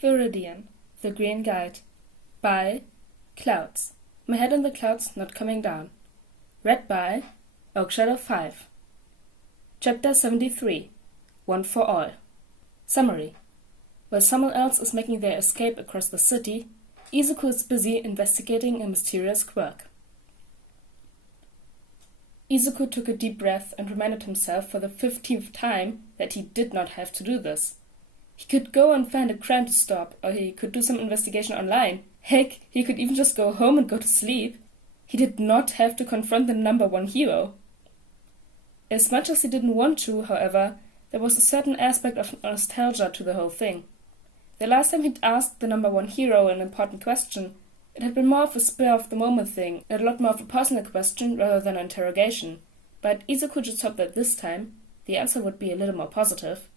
Viridian, The Green Guide, by Clouds. My head in the clouds not coming down. Read by Oakshadow 5. Chapter 73. One for All. Summary. While someone else is making their escape across the city, Izuku is busy investigating a mysterious quirk. Izuku took a deep breath and reminded himself for the 15th time that he did not have to do this. He could go and find a crime to stop, or he could do some investigation online. Heck, he could even just go home and go to sleep. He did not have to confront the number one hero. As much as he didn't want to, however, there was a certain aspect of nostalgia to the whole thing. The last time he'd asked the number one hero an important question, it had been more of a spur-of-the-moment thing, and a lot more of a personal question rather than an interrogation. But Izuku just hoped that this time, the answer would be a little more positive.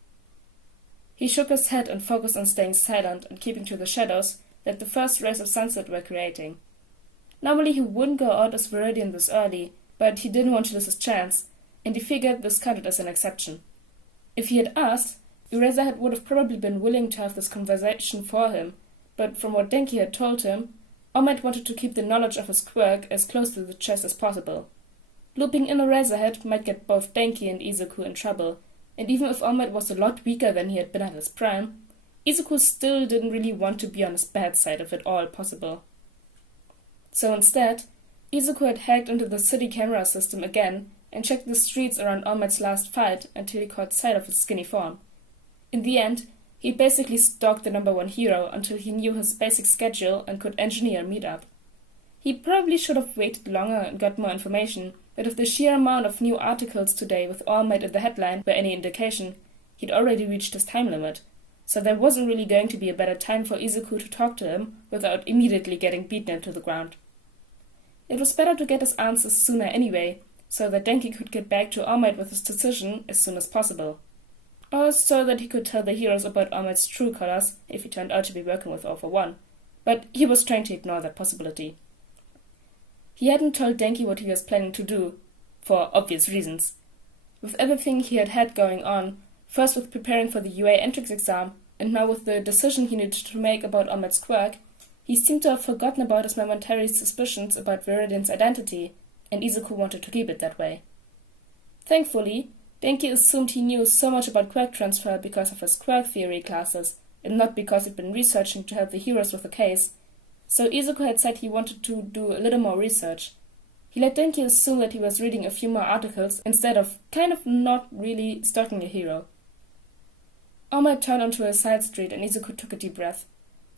He shook his head and focused on staying silent and keeping to the shadows that the first rays of sunset were creating. Normally he wouldn't go out as Veridian this early, but he didn't want to lose his chance, and he figured this counted as an exception. If he had asked, Eraserhead would have probably been willing to have this conversation for him, but from what Denki had told him, All Might wanted to keep the knowledge of his quirk as close to the chest as possible. Looping in Eraserhead might get both Denki and Izuku in trouble, and even if All Might was a lot weaker than he had been at his prime, Izuku still didn't really want to be on his bad side if at all possible. So instead, Izuku had hacked into the city camera system again and checked the streets around All Might's last fight until he caught sight of his skinny form. In the end, he basically stalked the number one hero until he knew his basic schedule and could engineer a meetup. He probably should have waited longer and got more information, but if the sheer amount of new articles today with All Might in the headline were any indication, he'd already reached his time limit, so there wasn't really going to be a better time for Izuku to talk to him without immediately getting beaten into the ground. It was better to get his answers sooner anyway, so that Denki could get back to All Might with his decision as soon as possible. Or so that he could tell the heroes about All Might's true colors if he turned out to be working with All for One, but he was trying to ignore that possibility. He hadn't told Denki what he was planning to do, for obvious reasons. With everything he had going on, first with preparing for the UA entrance exam, and now with the decision he needed to make about All Might's quirk, he seemed to have forgotten about his momentary suspicions about Viridian's identity, and Izuku wanted to keep it that way. Thankfully, Denki assumed he knew so much about quirk transfer because of his quirk theory classes, and not because he'd been researching to help the heroes with the case, so Izuku had said he wanted to do a little more research. He let Denki assume that he was reading a few more articles instead of kind of not really stalking a hero. All Might turned onto a side street and Izuku took a deep breath.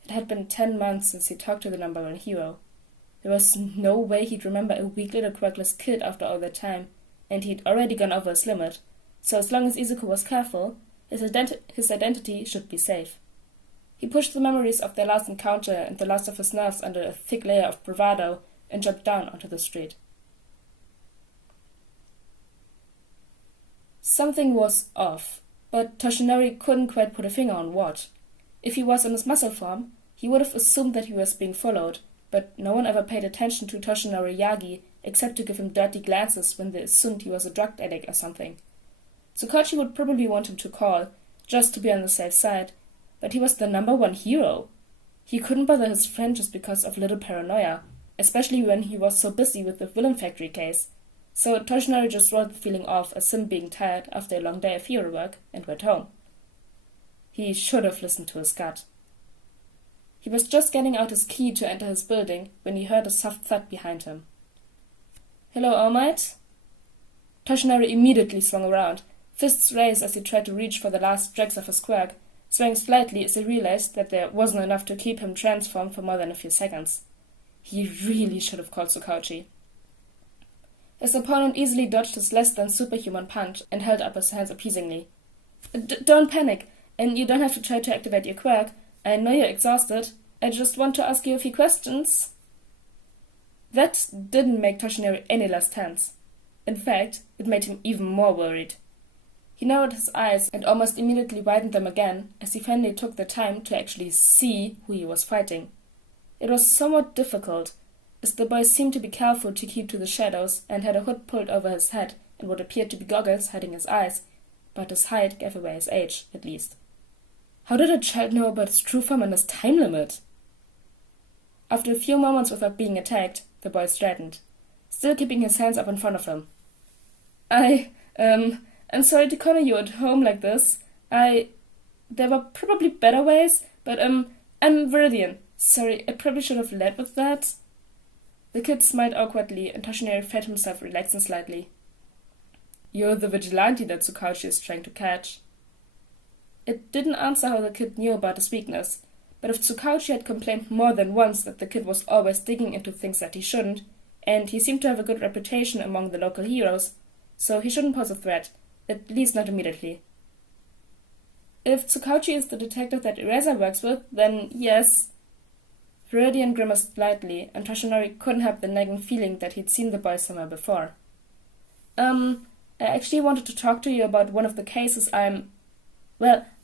It had been 10 months since he talked to the number one hero. There was no way he'd remember a weak little quirkless kid after all that time, and he'd already gone over his limit, so as long as Izuku was careful, his identity should be safe. He pushed the memories of their last encounter and the last of his nerves under a thick layer of bravado and jumped down onto the street. Something was off, but Toshinori couldn't quite put a finger on what. If he was in his muscle form, he would have assumed that he was being followed, but no one ever paid attention to Toshinori Yagi except to give him dirty glances when they assumed he was a drug addict or something. Tsukachi would probably want him to call, just to be on the safe side, but he was the number one hero. He couldn't bother his friend just because of little paranoia, especially when he was so busy with the Villain Factory case, so Toshinori just rolled the feeling off as him being tired after a long day of hero work and went home. He should have listened to his gut. He was just getting out his key to enter his building when he heard a soft thud behind him. "Hello, All Might?" Toshinori immediately swung around, fists raised as he tried to reach for the last dregs of his quirk, swaying slightly as he realized that there wasn't enough to keep him transformed for more than a few seconds. He really should have called Tsukachi. His opponent easily dodged his less-than-superhuman punch and held up his hands appeasingly. Don't panic, and you don't have to try to activate your quirk. I know you're exhausted. I just want to ask you a few questions." That didn't make Toshinori any less tense. In fact, it made him even more worried. He narrowed his eyes and almost immediately widened them again as he finally took the time to actually see who he was fighting. It was somewhat difficult, as the boy seemed to be careful to keep to the shadows and had a hood pulled over his head and what appeared to be goggles hiding his eyes, but his height gave away his age, at least. How did a child know about his true form and his time limit? After a few moments without being attacked, the boy straightened, still keeping his hands up in front of him. I'm sorry to corner you at home like this. There were probably better ways, but, I'm Viridian. Sorry, I probably should have led with that. The kid smiled awkwardly, and Toshinori felt himself relaxing slightly. You're the vigilante that Tsukauchi is trying to catch. It didn't answer how the kid knew about his weakness, but if Tsukauchi had complained more than once that the kid was always digging into things that he shouldn't, and he seemed to have a good reputation among the local heroes, so he shouldn't pose a threat, at least not immediately. If Tsukauchi is the detective that Eraser works with, then yes. Veridian grimaced slightly, and Toshinori couldn't help the nagging feeling that he'd seen the boy somewhere before. I actually wanted to talk to you about one of the cases I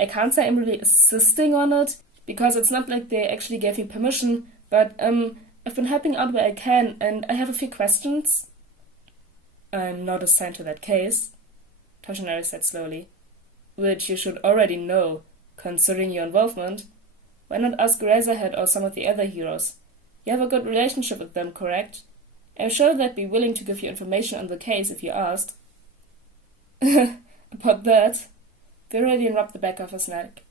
can't say I'm really assisting on it, because it's not like they actually gave me permission, but, I've been helping out where I can, and I have a few questions. I'm not assigned to that case, Toshinori said slowly. Which you should already know, considering your involvement. Why not ask Razorhead or some of the other heroes? You have a good relationship with them, correct? I'm sure they'd be willing to give you information on the case if you asked. About that? Veridian rubbed the back of his neck.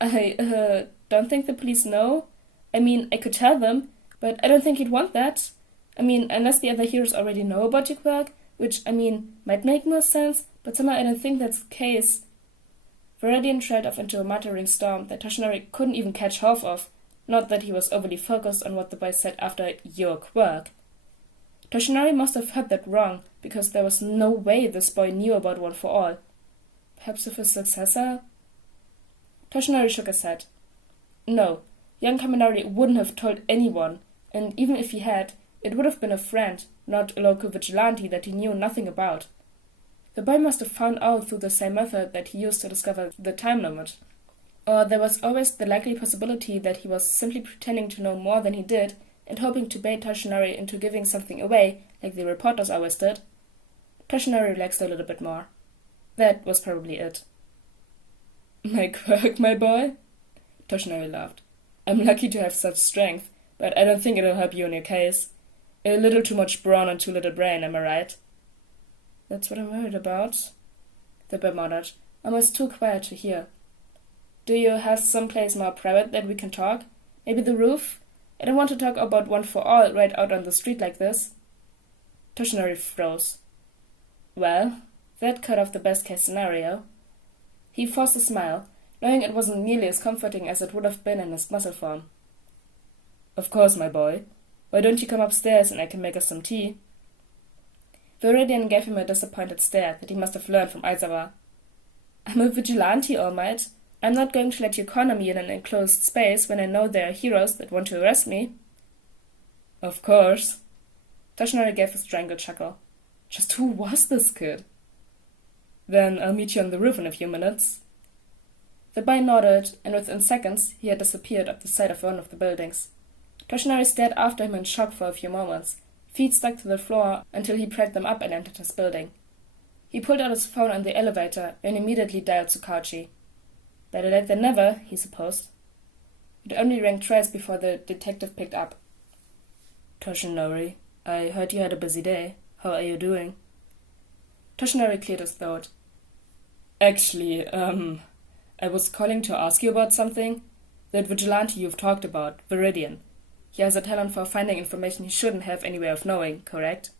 I don't think the police know. I mean, I could tell them, but I don't think you'd want that. I mean, unless the other heroes already know about your quirk, which, I mean, might make more sense, but somehow I don't think that's the case. Veridian trailed off into a muttering storm that Toshinori couldn't even catch half of, not that he was overly focused on what the boy said after your quirk. Toshinori must have heard that wrong, because there was no way this boy knew about One for All. Perhaps with his successor? Toshinori shook his head. No, young Kaminari wouldn't have told anyone, and even if he had, it would have been a friend, not a local vigilante that he knew nothing about. The boy must have found out through the same method that he used to discover the time limit. Or there was always the likely possibility that he was simply pretending to know more than he did and hoping to bait Toshinori into giving something away, like the reporters always did. Toshinori relaxed a little bit more. That was probably it. My quirk, my boy? Toshinori laughed. I'm lucky to have such strength, but I don't think it'll help you in your case. A little too much brawn and too little brain, am I right? That's what I'm worried about, the boy muttered, almost too quiet to hear. Do you have some place more private that we can talk? Maybe the roof? I don't want to talk about One for All right out on the street like this. Toshinori froze. Well, that cut off the best-case scenario. He forced a smile, knowing it wasn't nearly as comforting as it would have been in his muscle form. Of course, my boy. Why don't you come upstairs and I can make us some tea? Veridian gave him a disappointed stare that he must have learned from Aizawa. I'm a vigilante, All Might. I'm not going to let you corner me in an enclosed space when I know there are heroes that want to arrest me. Of course. Toshinori gave a strangled chuckle. Just who was this kid? Then I'll meet you on the roof in a few minutes. The boy nodded, and within seconds he had disappeared up the side of one of the buildings. Toshinori stared after him in shock for a few moments, feet stuck to the floor until he pried them up and entered his building. He pulled out his phone on the elevator and immediately dialed Tsukauchi. Better late than never, he supposed. It only rang twice before the detective picked up. Toshinori, I heard you had a busy day. How are you doing? Toshinori cleared his throat. Actually, I was calling to ask you about something. That vigilante you've talked about, Veridian. He has a talent for finding information he shouldn't have any way of knowing, correct?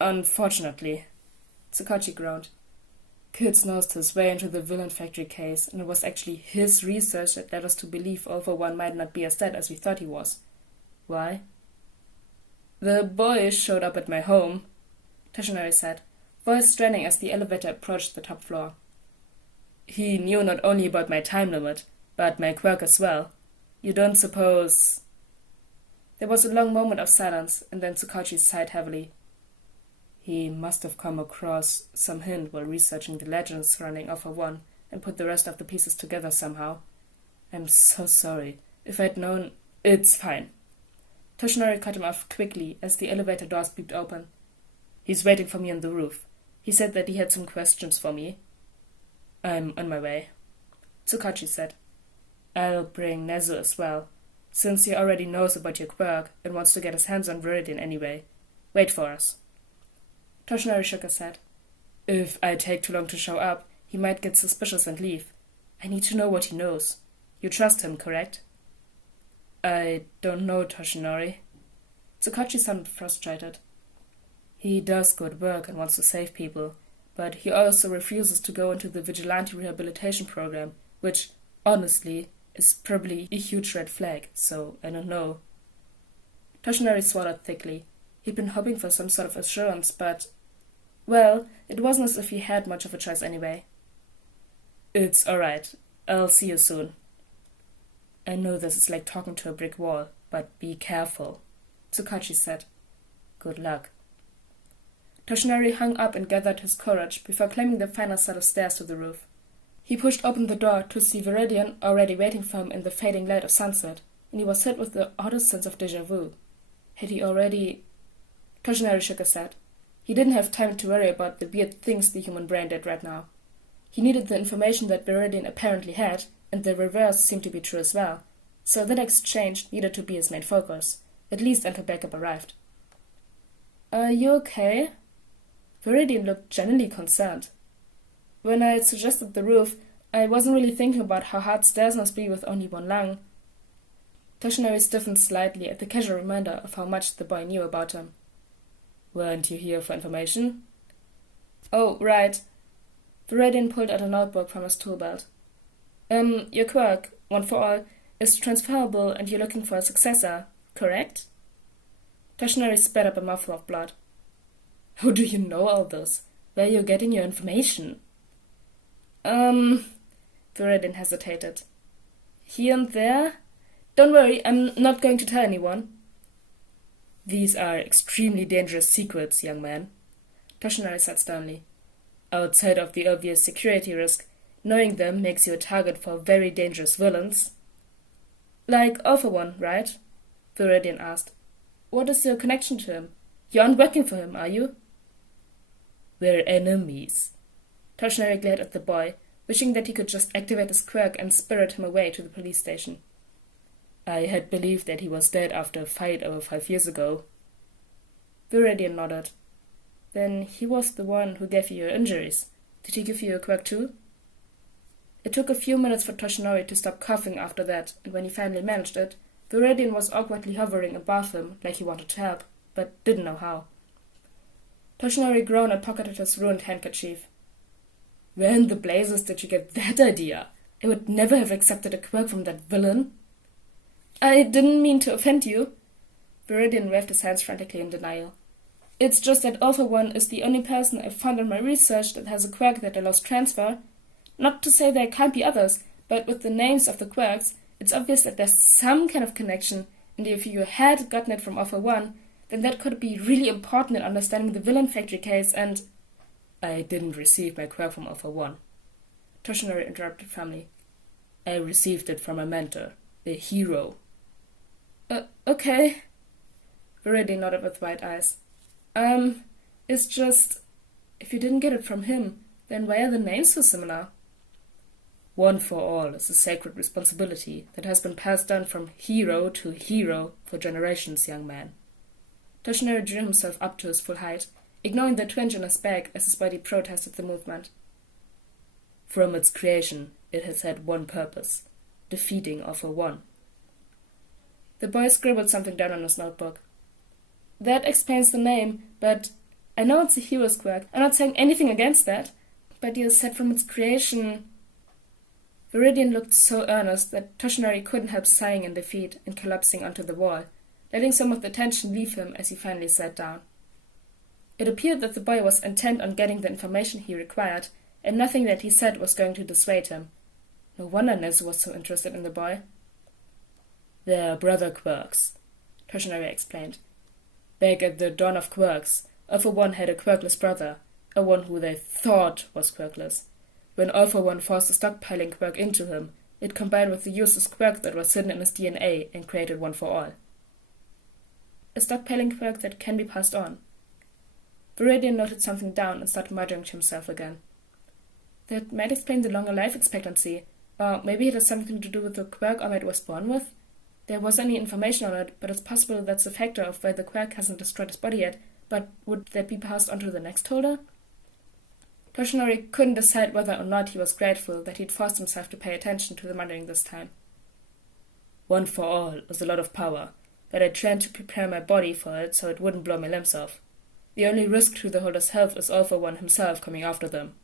Unfortunately, Tsukauchi groaned. Kids nosed his way into the villain factory case, and it was actually his research that led us to believe All for One might not be as dead as we thought he was. Why? The boy showed up at my home, Toshinori said, voice straining as the elevator approached the top floor. He knew not only about my time limit, but my quirk as well. You don't suppose... There was a long moment of silence, and then Tsukauchi sighed heavily. He must have come across some hint while researching the legends surrounding All for One, and put the rest of the pieces together somehow. I'm so sorry. If I'd known... It's fine. Toshinori cut him off quickly as the elevator doors beeped open. He's waiting for me on the roof. He said that he had some questions for me. I'm on my way. Tsukachi said. I'll bring Nezu as well, since he already knows about your quirk and wants to get his hands on Viridian anyway. Wait for us. Toshinori shook his head. If I take too long to show up, he might get suspicious and leave. I need to know what he knows. You trust him, correct? I don't know, Toshinori. Tsukachi sounded frustrated. He does good work and wants to save people, but he also refuses to go into the vigilante rehabilitation program, which, honestly, is probably a huge red flag, so I don't know. Toshinori swallowed thickly. He'd been hoping for some sort of assurance, but, well, it wasn't as if he had much of a choice anyway. It's alright. I'll see you soon. I know this is like talking to a brick wall, but be careful, Tsukachi said. Good luck. Toshinori hung up and gathered his courage before climbing the final set of stairs to the roof. He pushed open the door to see Veridian already waiting for him in the fading light of sunset, and he was hit with the oddest sense of déjà vu. Had he already... Toshinori shook his head. He didn't have time to worry about the weird things the human brain did right now. He needed the information that Veridian apparently had, and the reverse seemed to be true as well, so that exchange needed to be his main focus, at least until backup arrived. Are you okay? Veridian looked genuinely concerned. When I had suggested the roof, I wasn't really thinking about how hard stairs must be with only one lung. Toshinori stiffened slightly at the casual reminder of how much the boy knew about him. Weren't you here for information? Oh, right. Veridian pulled out a notebook from his tool belt. Your quirk, one for all, is transferable and you're looking for a successor, correct? Toshinori spat up a mouthful of blood. How do you know all this? Where are you getting your information? Veridian hesitated. Here and there? Don't worry, I'm not going to tell anyone. These are extremely dangerous secrets, young man, Toshinori said sternly. Outside of the obvious security risk, knowing them makes you a target for very dangerous villains. Like Alpha One, right? Veridian asked. What is your connection to him? You aren't working for him, are you? We're enemies. Toshinori glared at the boy, wishing that he could just activate his quirk and spirit him away to the police station. I had believed that he was dead after a fight over 5 years ago. Viridian nodded. Then he was the one who gave you your injuries. Did he give you a quirk too? It took a few minutes for Toshinori to stop coughing after that, and when he finally managed it, Veridian was awkwardly hovering above him like he wanted to help, but didn't know how. Toshinori groaned and pocketed his ruined handkerchief. Where in the blazes did you get that idea? I would never have accepted a quirk from that villain. I didn't mean to offend you. Veridian waved his hands frantically in denial. It's just that Alpha One is the only person I've found in my research that has a quirk that allows transfer. Not to say there can't be others, but with the names of the quirks, it's obvious that there's some kind of connection, and if you had gotten it from Alpha One, then that could be really important in understanding the villain factory case and... I didn't receive my quirk from Alpha One. Toshinori interrupted firmly. I received it from a mentor, a hero. Okay. Veridian nodded with wide eyes. It's just... If you didn't get it from him, then why are the names so similar? One for all is a sacred responsibility that has been passed down from hero to hero for generations, young man. Toshinori drew himself up to his full height, ignoring the twinge in his back as his body protested the movement. From its creation, it has had one purpose, defeating Alpha One. The boy scribbled something down on his notebook. That explains the name, but I know it's a hero's quirk. I'm not saying anything against that. But you said from its creation... Veridian looked so earnest that Toshinori couldn't help sighing in defeat and collapsing onto the wall, letting some of the tension leave him as he finally sat down. It appeared that the boy was intent on getting the information he required, and nothing that he said was going to dissuade him. No wonder Nezu was so interested in the boy. They're brother quirks, Toshinori explained. Back at the dawn of quirks, Alpha One had a quirkless brother, a one who they thought was quirkless. When Alpha One forced a stockpiling quirk into him, it combined with the useless quirk that was hidden in his DNA and created one for all. A stockpiling quirk that can be passed on. Veridian noted something down and started muttering to himself again. That might explain the longer life expectancy. Or maybe it has something to do with the quirk Ahmed was born with? There wasn't any information on it, but it's possible that's a factor of why the quirk hasn't destroyed his body yet. But would that be passed on to the next holder? Toshinori couldn't decide whether or not he was grateful that he'd forced himself to pay attention to the murdering this time. One for all is a lot of power, but I trained to prepare my body for it so it wouldn't blow my limbs off. The only risk to the holder's health is All for One himself coming after them.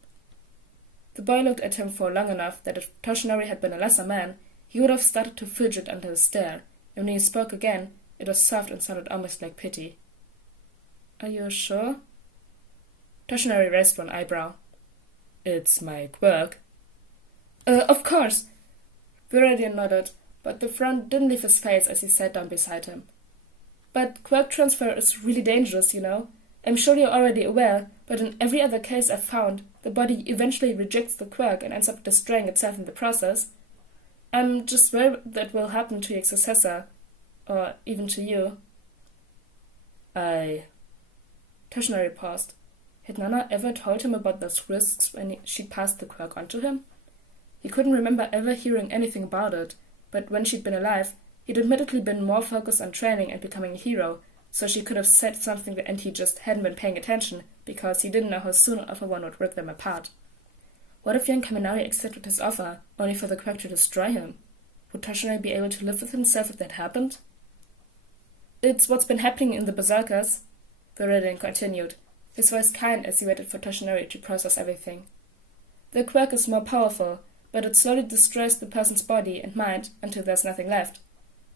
The boy looked at him for long enough that if Toshinori had been a lesser man, he would have started to fidget under his stare, and when he spoke again, it was soft and sounded almost like pity. Are you sure? Toshinori raised one eyebrow. It's my quirk. Of course! Veridian nodded, but the frown didn't leave his face as he sat down beside him. But quirk transfer is really dangerous, you know. I'm sure you're already aware, but in every other case I've found, the body eventually rejects the quirk and ends up destroying itself in the process. I'm just worried that will happen to your successor, or even to you. Toshinori paused. Had Nana ever told him about those risks when she'd passed the quirk on to him? He couldn't remember ever hearing anything about it, but when she'd been alive, he'd admittedly been more focused on training and becoming a hero, so she could have said something and he just hadn't been paying attention because he didn't know how soon All for One would rip them apart. What if young Kaminari accepted his offer, only for the quirk to destroy him? Would Toshinori be able to live with himself if that happened? It's what's been happening in the Berserkers, Veridian continued, his voice kind as he waited for Toshinori to process everything. The quirk is more powerful, but it slowly destroys the person's body and mind until there's nothing left.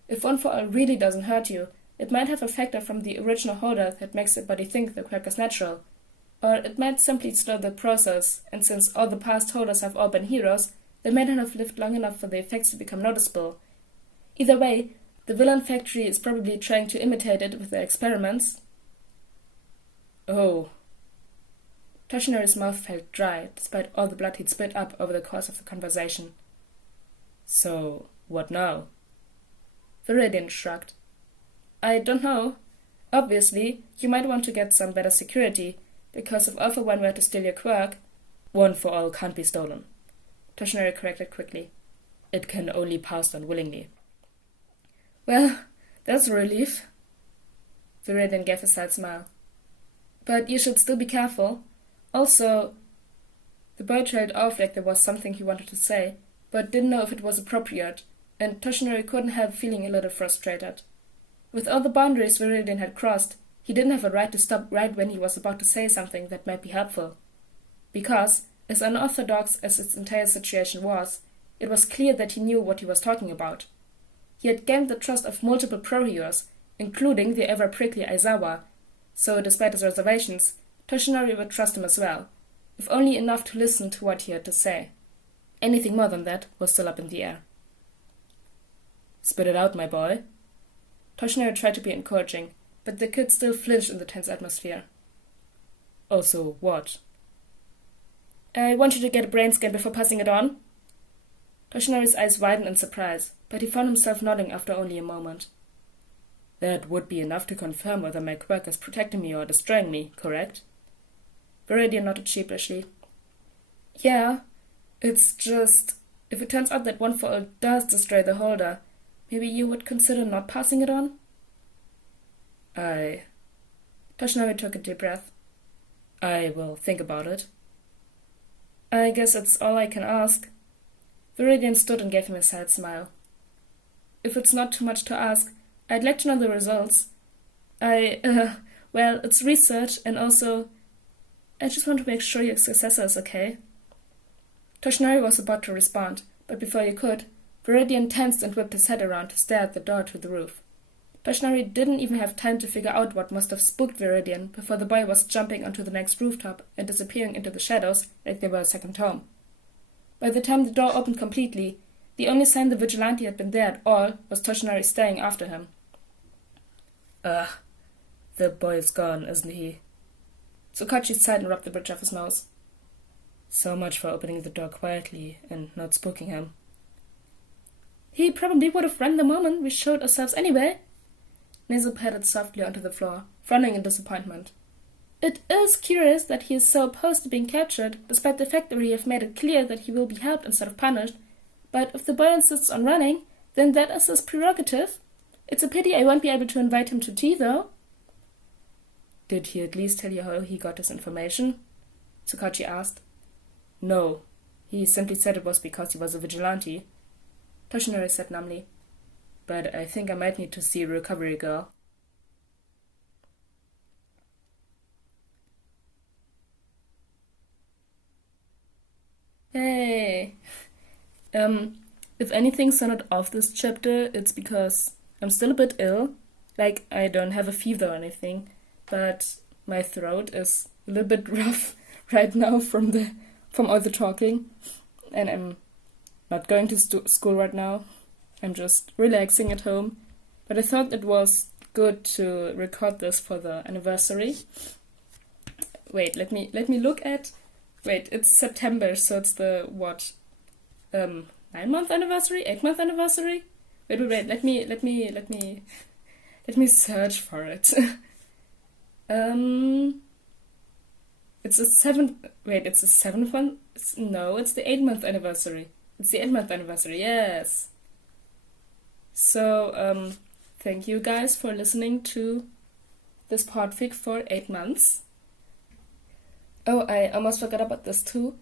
If One for All really doesn't hurt you, it might have a factor from the original holder that makes the body think the quirk is natural. Or it might simply slow the process, and since all the past holders have all been heroes, they may not have lived long enough for the effects to become noticeable. Either way, the villain factory is probably trying to imitate it with their experiments. Oh. Toshinori's mouth felt dry, despite all the blood he'd spit up over the course of the conversation. So, what now? Viridian shrugged. I don't know. Obviously, you might want to get some better security, because if All for One were to steal your quirk, One for All can't be stolen. Toshinori corrected quickly. It can only pass on willingly. Well, that's a relief. Veridian gave a sad smile. But you should still be careful. Also, the boy trailed off like there was something he wanted to say, but didn't know if it was appropriate, and Toshinori couldn't help feeling a little frustrated. With all the boundaries Veridian had crossed, he didn't have a right to stop right when he was about to say something that might be helpful. Because, as unorthodox as its entire situation was, it was clear that he knew what he was talking about. He had gained the trust of multiple pro-heroes, including the ever-prickly Aizawa, so despite his reservations, Toshinori would trust him as well, if only enough to listen to what he had to say. Anything more than that was still up in the air. Spit it out, my boy. Toshinori tried to be encouraging, but the kid still flinched in the tense atmosphere. Also, what? I want you to get a brain scan before passing it on. Toshinori's eyes widened in surprise, but he found himself nodding after only a moment. That would be enough to confirm whether my quirk is protecting me or destroying me, correct? Veridian nodded sheepishly. Yeah, it's just, if it turns out that One for All does destroy the holder, maybe you would consider not passing it on? Toshinori took a deep breath. I will think about it. I guess that's all I can ask. Viridian stood and gave him a sad smile. If it's not too much to ask, I'd like to know the results. Well, it's research, and also, I just want to make sure your successor is okay. Toshinori was about to respond, but before he could, Veridian tensed and whipped his head around to stare at the door to the roof. Toshinori didn't even have time to figure out what must have spooked Viridian before the boy was jumping onto the next rooftop and disappearing into the shadows like they were a second home. By the time the door opened completely, the only sign the vigilante had been there at all was Toshinori staring after him. The boy is gone, isn't he? Tsukachi sighed and rubbed the bridge of his nose. So much for opening the door quietly and not spooking him. He probably would have run the moment we showed ourselves anyway. Nezu patted softly onto the floor, frowning in disappointment. It is curious that he is so opposed to being captured, despite the fact that we have made it clear that he will be helped instead of punished, But if the boy insists on running, then that is his prerogative. It's a pity I won't be able to invite him to tea, though. Did he at least tell you how he got his information? Tsukachi asked. No, he simply said it was because he was a vigilante, Toshinori said numbly. But I think I might need to see a recovery girl. Hey! If anything sounded off this chapter, it's because I'm still a bit ill. Like, I don't have a fever or anything, but my throat is a little bit rough right now from all the talking, and I'm not going to school right now. I'm just relaxing at home. But I thought it was good to record this for the anniversary. Wait, let me look at. Wait, it's September, so it's the 9-month anniversary, 8-month anniversary. Wait. Let me search for it. It's the 7th. Wait, it's the 7th one. No, it's the 8-month anniversary. It's the 8-month anniversary. Yes. So, thank you guys for listening to this podfic for 8 months. Oh, I almost forgot about this too.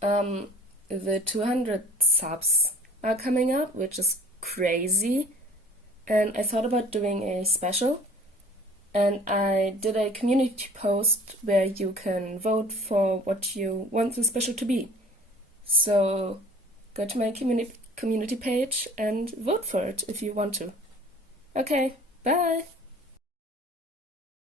The 200 subs are coming up, which is crazy. And I thought about doing a special. And I did a community post where you can vote for what you want the special to be. So go to my community page and vote for it if you want to. Okay, bye!